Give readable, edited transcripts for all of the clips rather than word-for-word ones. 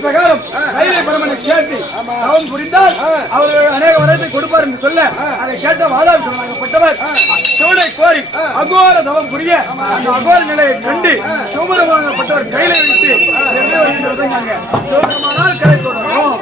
பிரகாரம் கைலை பரமனை சேர்த்து தவம் புரிந்தால் அவர்கள் அநேக வரத்தை கொடுப்பார் என்று சொல்ல அதை கேட்ட வாதாபி சொல்லப்பட்டவர் சிவனை கோரி அகோர தவம் புரிய அந்த அகோர நிலையை கண்டு சிவபெருமானப்பட்டவர் கையில வைத்து சிவபெருமானால் கரை தொடரும்.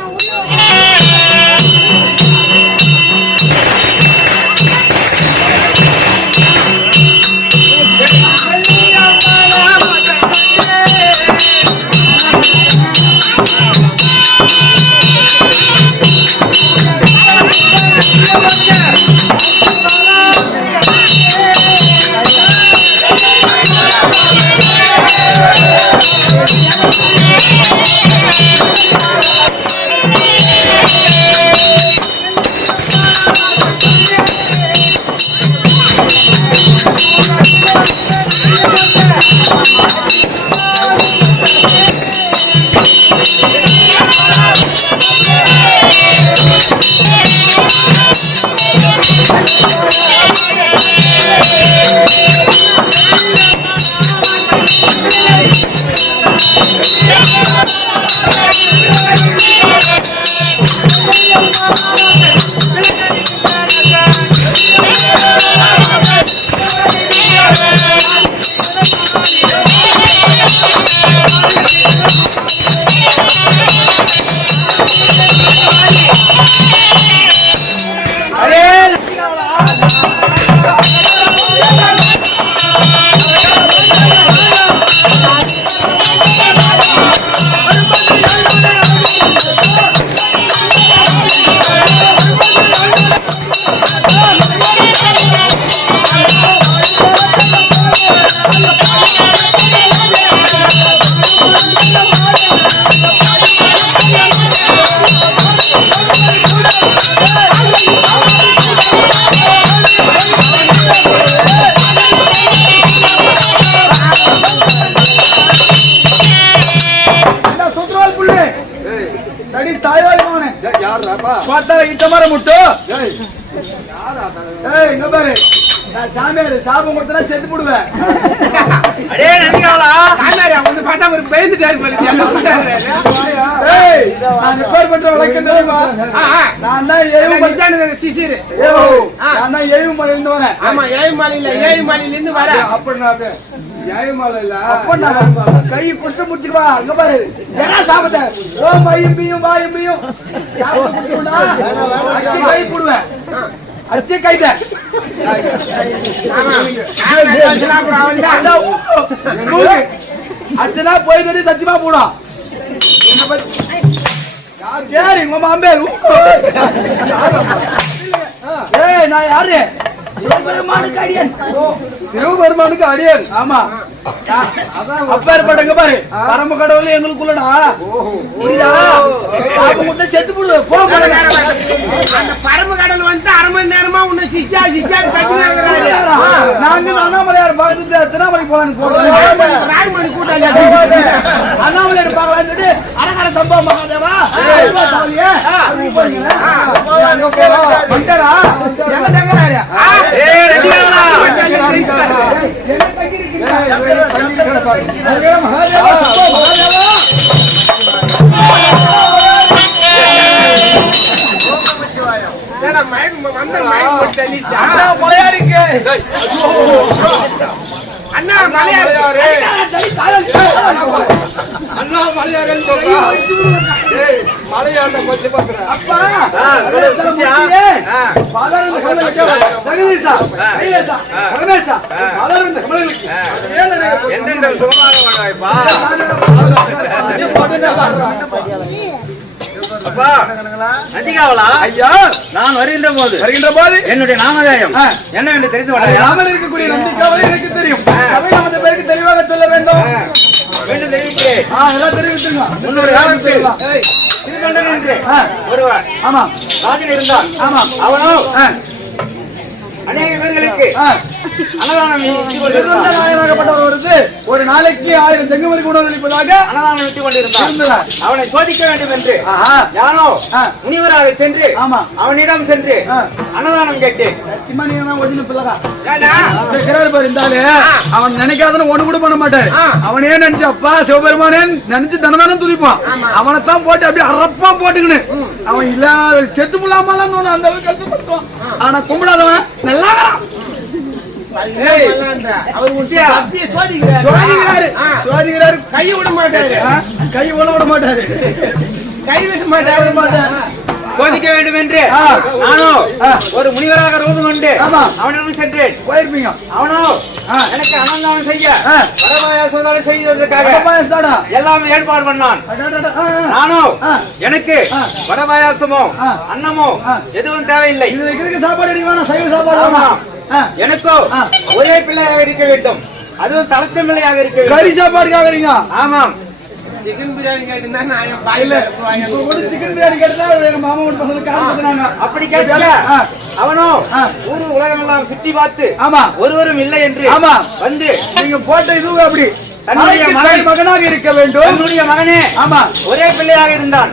சாபம் கொடுத்தா செத்து போடுவேன். கை குஷ்ட முடிச்சுவா அங்க பாரு சாபத்தை கை போடுவேன் அச்சே கைத அச்சனா போய் சொல்லி சத்தியமா போடும். சரி உங்க மாம்பே நான் யாரு சிவபெருமானுக்கு அடியன். சிவபெருமானுக்கு அடியன். ஆமா அப்பேற்பட்டங்க பாரு பரம கடவுள் எங்களுக்குள்ளடா செத்து போடுவோம். அந்த பரம கடவுள் வந்து அரை மணி நேரமா உன்னை சிஷா சிஷா நாங்க அண்ணாமலையார் பார்த்துட்டு திருநாமலை போலான்னு ராஜமணி கூட்டாளி அண்ணாமலையார் பார்க்கலான்னு சொல்லிட்டு அரகர சம்பவ மகாதேவா வந்தாரா எங்க தங்குறாரு மலையாள கொஞ்சம் பாக்குறேன் அப்பா நான் வருகின்ற போது என்னுடைய நாமதேயம் என்ன என்று தெரிந்து கொண்டால் இருக்கக்கூடிய நந்திக்காவலை எனக்கு தெரியும். பேருக்கு தெளிவாக சொல்ல வேண்டும். தெரிவிக்கிறேன். முன்னொரு காலத்தில் ஒருவர் ராஜன் இருந்தார். அவனோ அநேக பேர்களுக்கு அன்னதானம் நாயகப்பட்டவர் வருது ஒரு நாளைக்கு 1000 தெங்குமலுக்கு உணவு அளிப்பதாக அன்னதானம் விட்டுக் கொண்டிருந்தான். அவனை சோதிக்க வேண்டும் என்று யானோ முனிவராக சென்று அவனிடம் சென்று அன்னதானம் கேட்டேன். சத்தியமா நீங்க தான் ஒரிஜினல் பிள்ளைதான் இருந்தாலே அவன் நினைக்காதன்னு ஒண்ணு கூட பண்ண மாட்டாரு. அவனே நினைச்சு அப்பா சிவபெருமானே நினைச்சு தனதானம் துதிப்பான். அவனைத்தான் போட்டு அப்படியே அரப்பான் போட்டுக்கின்னு அவன் இல்லாத செத்து முல்லாமலாம் தோணும் அந்த அளவுக்கு கஷ்டப்படுத்துவான். ஆனா கும்பிடாதவன் நல்லா சோதிக்கிறாரு. கையை விட மாட்டாரு. கை விட மாட்டாரு. கை விட மாட்டாரு. சோதிக்க வேண்டும் என்று நானோ ஒரு முனிவராக ரூபம் கொண்டு அவனிடம் சென்றேன். போயிருப்பீங்க. அவனோ எனக்கு அன்னதானம் செய்ய வரபாயாசம் செய்வதற்காக எல்லாமே ஏற்பாடு பண்ணான். நானோ எனக்கு வடபாயாசமோ அன்னமோ எதுவும் தேவையில்லை. சாப்பாடு சைவ சாப்பாடு எனக்கோ ஒரே பிள்ளையாக இருக்க வேண்டும். அதுவும் தலைச்ச பிள்ளையாக இருக்க வேண்டும். கறி சாப்பாடுக்காக இருங்க. ஆமாம். சிக்கன் பிரியாணி கேட்டுதான் சிக்கன் பிரியாணி கேட்டா எங்க மாமா வீட்டு பசங்க அப்படி கேட்டாங்க. அவனோ ஊரு உலகம் எல்லாம் சுற்றி பார்த்து ஒருவரும் இல்லை என்று வந்து நீங்க போட்ட இது அப்படி தன்னுடைய மகனாக இருக்க வேண்டும். என்னுடைய மகனே ஒரே பிள்ளையாக இருந்தான்.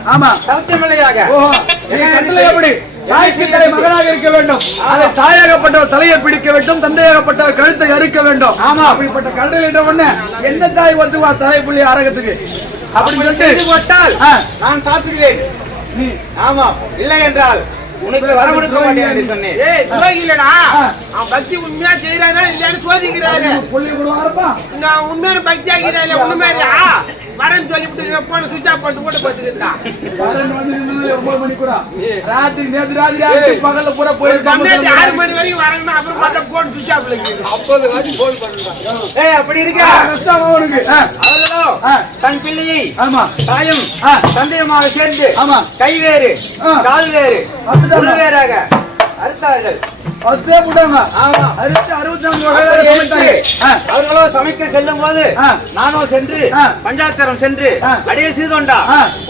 தலைச்ச பிள்ளையாக எப்படி மகனாக இருக்க வேண்டும். அதை தாயாகப்பட்டவர் தலையை பிடிக்க வேண்டும். தந்தையாகப்பட்டவர் கழுத்தை அறுக்க வேண்டும். அப்படிப்பட்ட கடலில் ஒண்ணு எந்த தாய் வந்துவா தாய் புள்ளி அரகத்துக்கு அப்படி செய்து போட்டால் நான் சாப்பிடுவேன். ஆமா இல்லை என்றால் உனக்கு வர கொடுக்க மாட்டேன் என்று சொன்னேன். அவன் பக்தி உண்மையா செய்யறாங்க இல்லையான்னு சோதிக்கிறாரு. புள்ளி கொடுவாருப்பா நான் உண்மையான பக்தி ஆகிறாரு உண்மையா வரேன்னு சொல்லிவிட்டு போன சுவிட்ச் ஆஃப் பண்ணிட்டு கூட போட்டுருந்தான். 9 மணி கூட ராத்திரி நேற்று ராத்திரி பகல்ல பூரா போயிருக்காங்க. 6 மணி வரைக்கும் வரேன்னா அப்புறம் பார்த்தா போன் சுவிட்ச் ஆஃப் இருக்குது. 50 வாட்டி போன் பண்றான். அப்படி இருக்கா அவனுக்கு அவர்களோ தன் பிள்ளையை தாயும் தந்தையுமாக சேர்ந்து கை வேறு கால் வேறு வேறாக அறுத்தார்கள். அவர்களோ சமைக்க செல்லும் போது நானோ சென்று பஞ்சாட்சரம் சென்று அடியே சீதோண்டா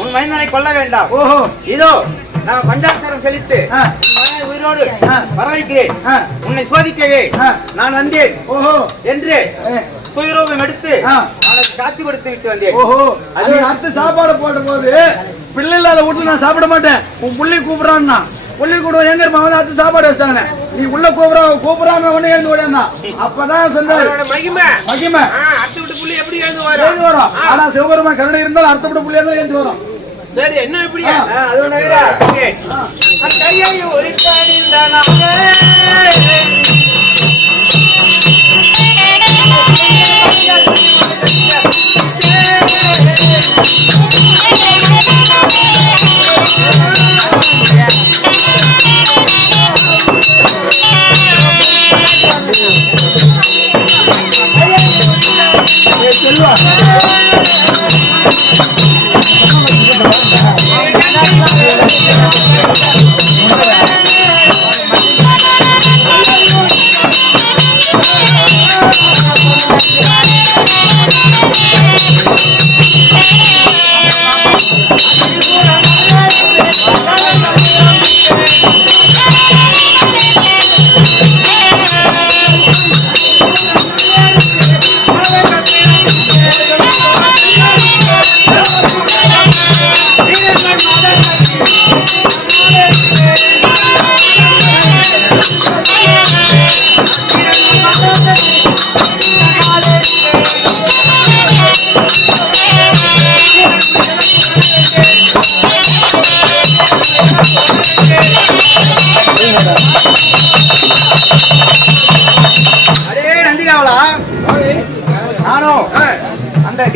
உன் மைந்தனை கொல்ல வேண்டாம். இதோ நான் பஞ்சாட்சரம் செலுத்து உயிரோடு வர வைக்கிறேன். உன்னை சோதிக்கவே நான் வந்தேன் என்று சுயரூபம் எடுத்து காட்சி கொடுத்து விட்டு வந்தேன். அது அடுத்து சாப்பாடு போட்ட போது பிள்ளை இல்லாத வீட்டுல நான் சாப்பிட மாட்டேன். உன் புள்ளி கூப்பிடான்னா புள்ளி கூட எங்க இருப்பாங்க அடுத்து சாப்பாடு வச்சாங்க. நீ உள்ள கூப்பிடான்னு ஒண்ணு எழுந்து ஓடியா. அப்பதான் சொன்னாரு மகிமை மகிமை அடுத்த விட்டு புள்ளி எப்படி எழுந்து வரும். ஆனா சிவபெருமான் கருணை இருந்தாலும் அடுத்த விட்டு புள்ளி இருந்தாலும் எழுந்து வரும். சரி என்ன எப்படி கையை ஒரு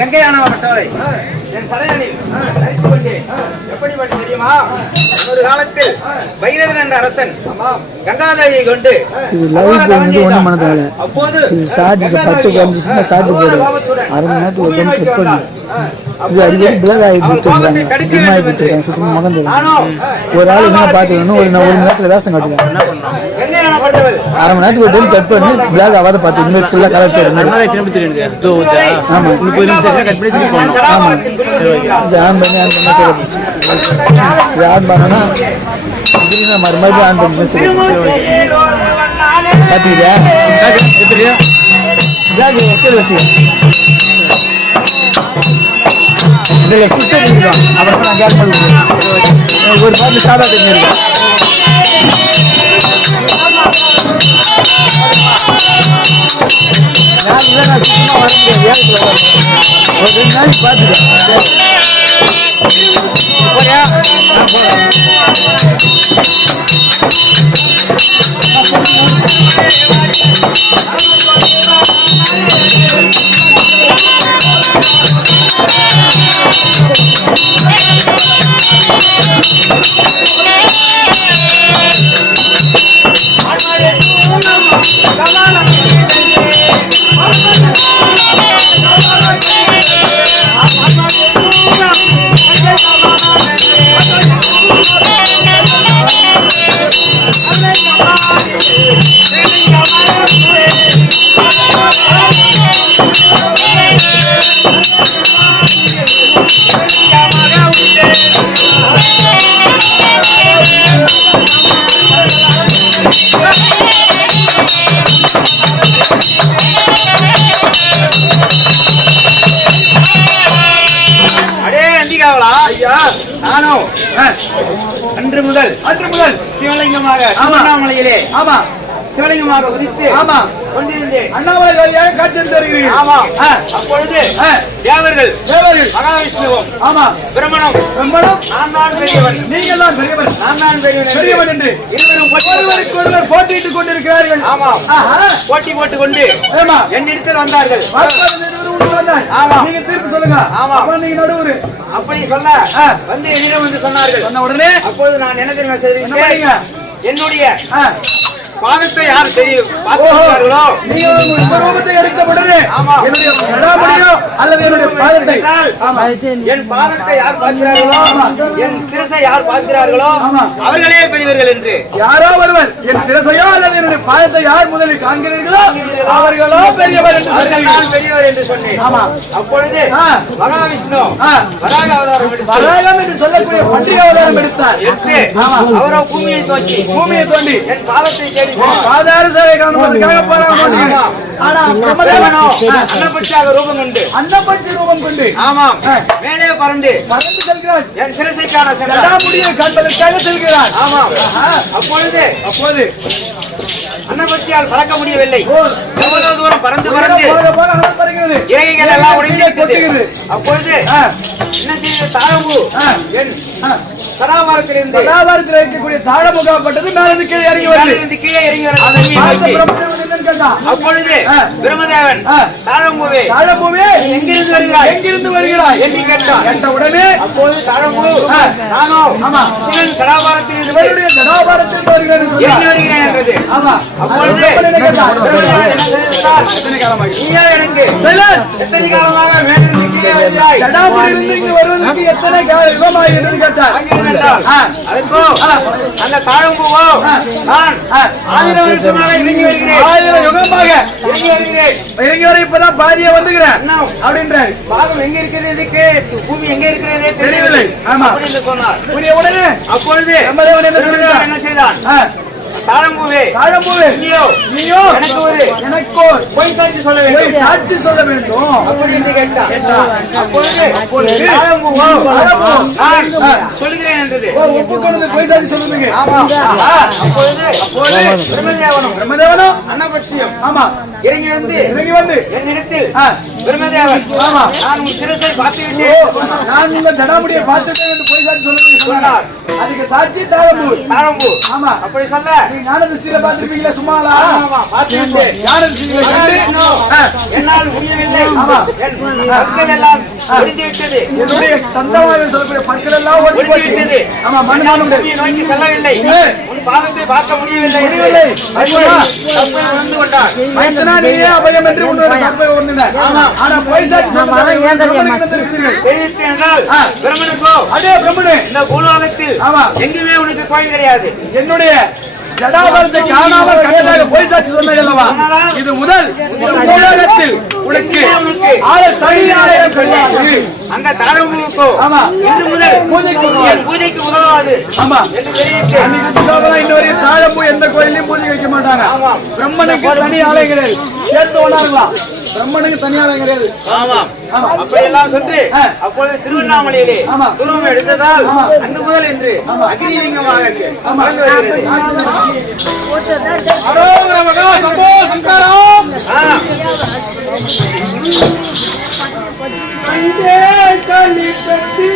கங்கையானவரை என் சடையனில் அழைத்து கொண்டேன். எப்படிப்பட்ட தெரியுமா? ஒரு காலத்தில் வைரதன் என்ற அரசன் கங்காதேவியை கொண்டு அப்போது பச்சை குறைஞ்சிச்சுன்னா சார்ஜ் போடு 1/2 மணி நேரத்துக்கு ஒரு டைம் கட் பண்ணு. இது அடிக்கடி பிளக் ஆகிட்டு விட்டுருக்காங்க. அதிகமாகி விட்டுருக்காங்க. சுத்தமாக மகன் தெரியும். ஒரு ஆள் என்ன பார்த்துக்கணும். ஒரு 1 மணி நேரத்தில் வேஷம் காட்டுவேன். 1/2 மணி நேரத்துக்கு ஒரு டைம் கட் பண்ணி பிளாக் ஆகாத பார்த்து இந்த மாதிரி ஃபுல்லாக கலர் தெரியும். ஆமாம் ஆமாம் இது ஆன் பண்ணி ஆன் பண்ணோன்னா மறுபடியும் ஆன் பண்ணி பாத்துக்கிறியா பேக் கீழே வச்சுக்க இதில் சுத்தம் இருக்கும் அப்புறம் நான் கேஸ் பண்ணி ஒரு பாட்டு சாதா தண்ணி இருக்கும் நான் சுத்தமாக வர முடியாது வேகத்தில் வர ஒரு 2 நாளைக்கு பார்த்துக்கேன் போறியா நான் போகிறேன் நானும் அன்று முதல் சிவலிங்கமாக திருவண்ணாமலையிலே சிவலிங்கமாக உதித்து கொண்டிருந்தேன். அண்ணாமலை வழியாக காட்சி தருகிறீர்கள். ஆமா. அப்பொழுது தேவர்கள் மகாவிஷ்ணுவும் பிரம்மனும் நான் தான் பெரியவன், நீங்கள் தான் பெரியவன், நான் தான் பெரியவன் என்று இருவரும் ஒருவருக்கொருவர் போட்டியிட்டுக் கொண்டிருக்கிறார்கள். ஆமா. போட்டி போட்டுக் கொண்டு என்னிடத்தில் வந்தார்கள். நீங்க தீர்ப்பு சொல்லுங்க. நீங்க நடுவுரு அப்படி சொல்ல வந்து என்னிடம் வந்து சொன்னார்கள். சொன்ன உடனே அப்போது நான் என்ன தெரியுமா செய்றீங்க, என்னுடைய பாதத்தை யார் பார்க்கிறார்களோ ரூபத்தை எடுத்த உடனே என்னுடைய ஜடாமுடியோ அல்லது என்னுடைய பாதத்தை என் பாதத்தை யார் பார்க்கிறார்களோ என் சிரசை யார் பார்க்கிறார்களோ அவர்களே பெரியவர்கள் என்று. யாரோ ஒருவர் என் சிரசையோ அல்லது என்னுடைய பாதத்தை யார் முதலில் காண்கிறீர்களோ அவர்களோ பெரியவர் என்று பெரியவர் என்று சொன்னேன். அப்பொழுது மகாவிஷ்ணு வராக அவதாரம் வராகம் என்று சொல்லக்கூடிய பண்டிகை அவதாரம் எடுத்து அவரோ பூமியை தோண்டி என் பாதத்தை தேடி பாதார சேவை காணுவதற்காக போறாங்க. ஆனா பிரம்மதேவனோ அன்னபட்சியாக ரூபம் கொண்டு அன்னபட்சி ரூபம் கொண்டு மேலே பறந்து செல்கிறான். என் சிரசைக்கான ஜடாமுடியை காண்பதற்காக செல்கிறான். அப்பொழுது அன்னபத்தியால் பறக்க முடியவில்லை. எவ்வளவு தூரம் பறந்து இறகைகள் எல்லாம் உடைந்து அப்பொழுது என்ன செய்த தாழம்பு சதாபாரத்திலிருந்து இருக்கக்கூடிய தாழமுகப்பட்டது மேலிருந்து கீழே இறங்கி வருது. அப்பொழுது பிரம்மதேவன் தாழம்பூவே எங்கிருந்து வருகிறாய் என்று கேட்டான். கேட்ட உடனே அப்போது தாழம்பூ நானோ சிவன் சதாபாரத்தில் வருகிறேன் என்றது. அப்பொழுது நீயா எனக்கு எத்தனை காலமாக மேலிருந்து கீழே வருகிறாய், வருவதற்கு எத்தனை யுகமாய் என்று கேட்டார். அதுக்கோ அந்த தாழம்பூவோ நான் 1000 வருஷமாக இறங்கி வருகிறேன், 1000 யுகமாக இறங்கி வருகிறேன், இறங்கி வர இப்பதான் பாதியா வந்துகிறேன் அப்படின்றாரு. பாதம் எங்க இருக்கிறதுக்கு பூமி எங்க இருக்கிறதே தெரியவில்லை. ஆமா அப்படின்னு சொன்னார். உடனே அப்பொழுது என்ன செய்தான், தாழம்பூவே நீயோ எனக்கு பொய் சாட்சி சொல்ல வேண்டும், சாட்சி சொல்ல வேண்டும் அப்படி என்று கேட்டான். அப்பொழுது தாழம்பூவோ நான் சொல்கிறேன் என்றது. ஒப்புக்கொண்டு பொய் சாட்சி சொல்லுங்க. அப்பொழுது பிரம்மதேவனும் அன்னபட்சியும் ஆமா இறங்கி வந்து என்னிடத்தில் பிரம்மதேவன் நான் உன் சிரசை பார்த்து விட்டேன், நான் உங்க ஜடாமுடியை பார்த்துட்டேன் என்று பொய் சாட்சி சொல்லுங்க சொன்னார். அதுக்கு சாட்சி தாழம்பூ. ஆமா அப்படி சொல்ல ஞானதிஷ்டியில பார்த்திருப்பீங்களா? சும்மாலா என்னால் முடியவில்லை, பற்கள் எல்லாம் ஒடிந்து விட்டது, என்னுடைய தந்தமாக சொல்லக்கூடிய பற்கள் எல்லாம் ஒடிந்து விட்டது, நோக்கி செல்லவில்லை, உன் பாதத்தை பார்க்க முடியவில்லை வந்து கொண்டார். அபயம் என்று ஆனா பொய் சாட்சி தெரிவித்து என்றால் பிரம்மனுக்கோ அதே பிரம்மனு இந்த பூலோகத்தில் எங்குமே உனக்கு கோயில் கிடையாது, என்னுடைய ஜடாபாரத்தை காணாமல் கண்டதாக பொய் சாட்சி சொன்னது அல்லவா? இது முதல் உலகத்தில் உனக்கு உனக்கு தனி ஆலயம் கிடையாது. அந்த தாழம்பூவுக்கோ ஆமா இன்று முதல் பூஜைக்கு என் பூஜைக்கு உதவாது ஆமா என்று தெரிவித்து இன்னவரையும் தாழம்பூ எந்த கோயிலையும் பூஜை வைக்க மாட்டாங்க. ஆமாம். பிரம்மனுக்கு தனி ஆலயம் கிடையாது. சேர்த்து ஒண்ணாருங்களா? பிரம்மனுக்கு தனி ஆலயம் கிடையாது. ஆமாம் ஆமா. அப்படியெல்லாம் சொல்லி அப்பொழுது திருவண்ணாமலையிலே ஆமா. துருவம் எடுத்ததால் அன்று முதல் என்று அக்னிலிங்கமாக வளர்ந்து வருகிறது. அரோகர மகா சம்போ சங்கரம். அங்கே களி கட்டி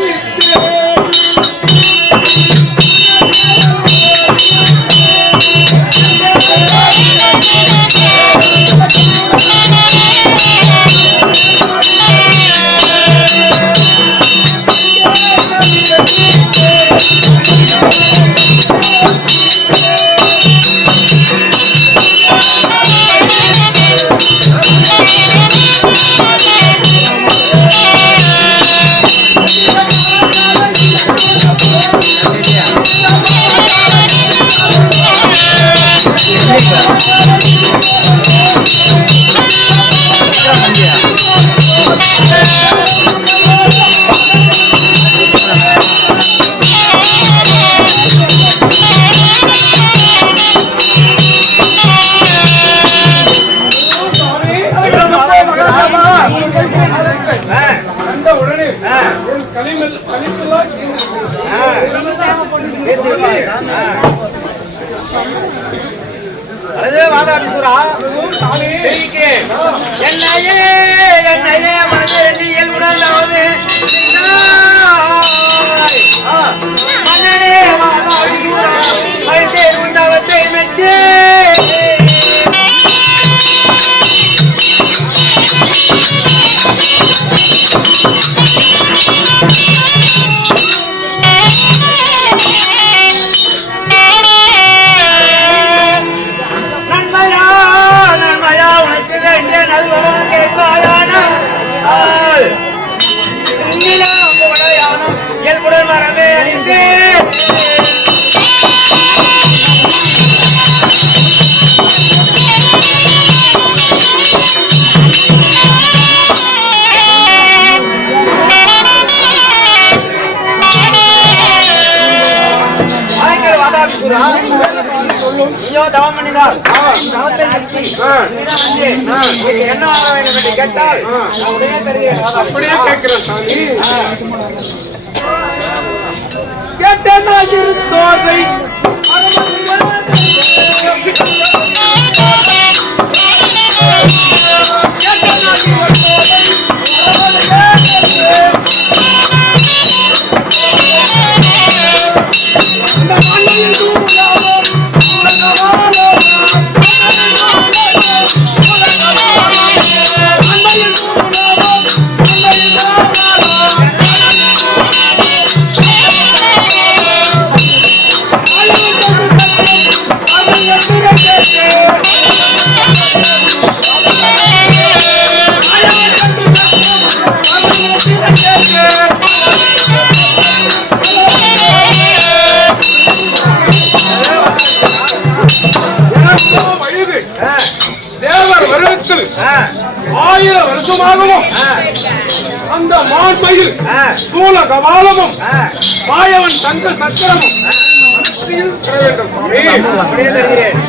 என்னையே மனதில் உணர்ந்தவனே மன்னனே வாதாபிசூரா உண்டவத்தை மெச்சே தவம் பண்ணினார் என்ன ஆக வேண்டும் என்று கேட்டால் அப்படியே தருகிறேன். அப்படியே கேட்கிறேன் சாமி. கேட்டேன்னா இருந்தோரை தேவர் வருடத்தில் 1000 வருஷமாகவும் அந்த மான்மயில் சூல கபாலமும் மாயவன் தங்க சக்கரமும் பெற வேண்டும் சுவாமி. அப்படியே தருகிறேன்.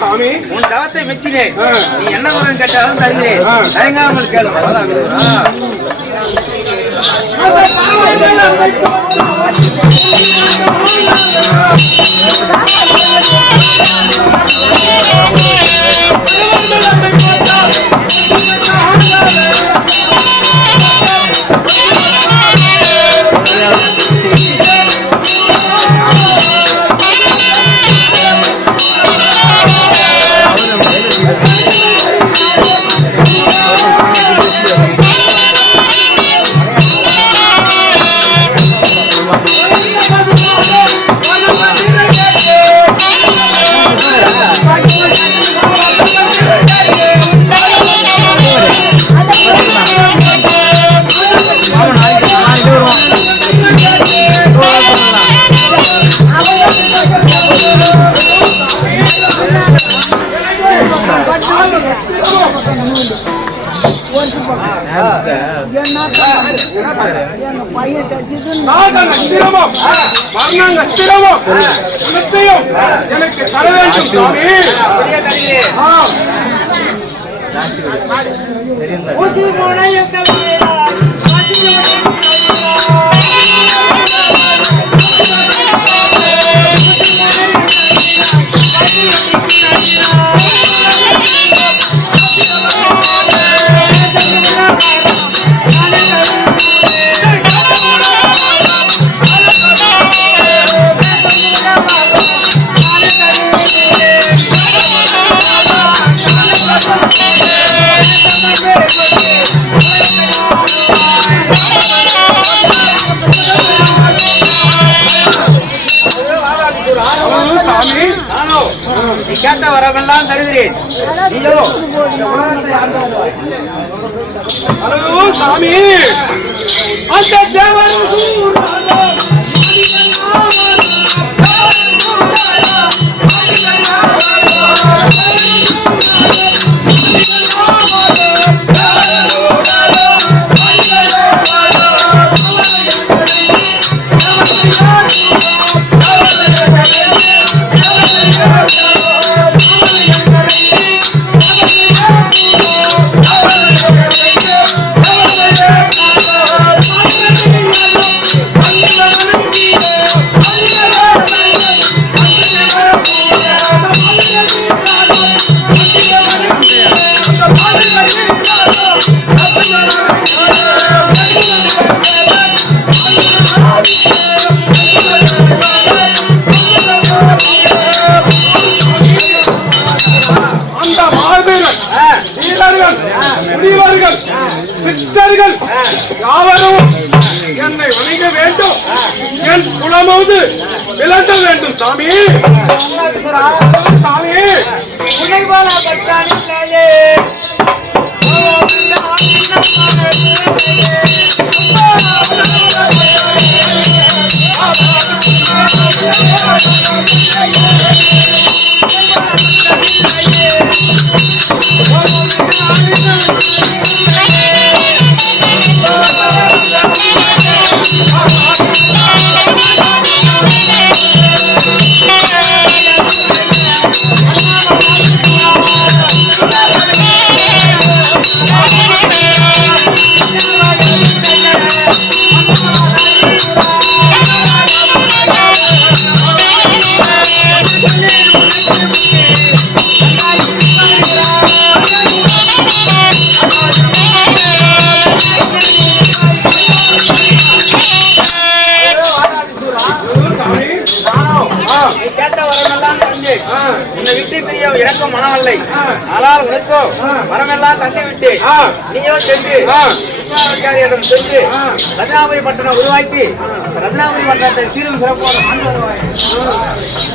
சாமி உன் தவத்தை மெச்சினேன். நீ என்ன குரம் கேட்டாலும் தருகிறேன். தயங்காமல் கேளு. அதான் எங்க பையன் தச்சுது நஸ்திரமும் வர்ண நஸ்திரமும் அனைத்தையும் எனக்கு தர வேண்டும் சுவாமி. அப்படியே தருகிறேன். ஊசி முனையும் நீ கேட்ட வரவெல்லாம் தருகிறேன். நீயோ இந்த உலகத்தை ஆண்டவன். அழகு சாமி அந்த தேவர் சித்தர்கள் யாவரும் என்னை வணங்க வேண்டும். என் குலமோது விளங்க வேண்டும் சாமி. சாமி உன்னை விட்டு பிரிய எனக்கும் மனமல்லை. ஆனால் உனக்கோ மரமெல்லாம் தந்து விட்டு நீயோ சென்று கிருஷ்ணாச்சாரியிடம் சென்று ரத்னாபுரி பட்டணம் உருவாக்கி ரத்னாபுரி பட்டணத்தை சீரும் சிறப்போடு ஆண்டு வருவாய்.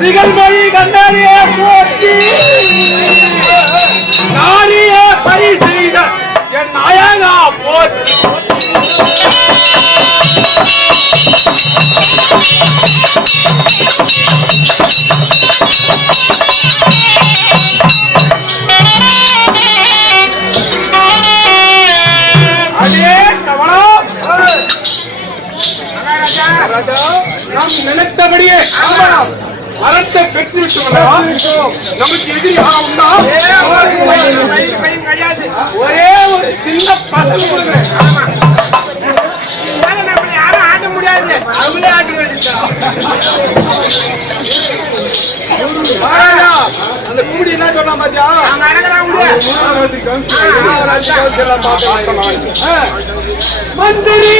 திகழ்மொழி கண்ணாடியே போற்றி நாரியே பரி செய்த என் நாயகா போற்றி. அதே கவனம் நம் நினைத்தபடியே அரட்ட பெற்றுவிட்டோம். நமக்கு எதிரி உண்டா? பையன் கிடையாது. ஒரே ஒரு சின்ன பசங்க கொடுக்குறேன். அதனால நம்மள யாரும் ஆட்ட முடியாது. அவங்களே ஆட்டி வேண்டியதுதான். அந்த கூடி என்ன சொன்னா பாத்தியா? அவங்க அடங்குறாங்க முடியாது. மந்திரி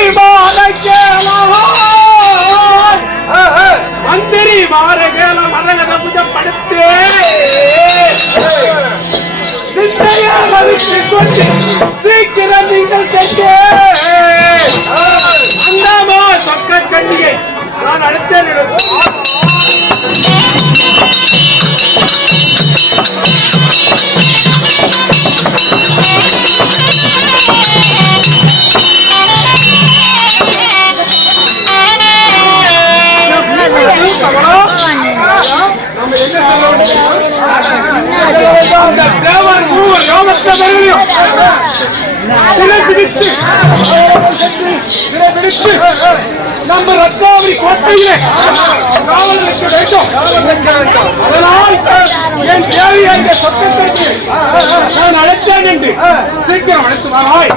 மந்திரி மாரகேல மரகத புஜப்படுத்து கொண்டு சீக்கிரம் நீங்கள் சென்று அந்தாமா சொக்க கண்டிகை நான் அடுத்தேன். தேவன் மூவர் யோகத்தவர்களையும் சிறைபிடித்து நம்ம ரத்தாவரி கோட்டையிலே காவல் வைக்க வேண்டும். அதனால் என் தேவையான சொத்தத்திற்கு நான் அழைத்தேன் என்று சீக்கிரம் அழைத்து வராய்.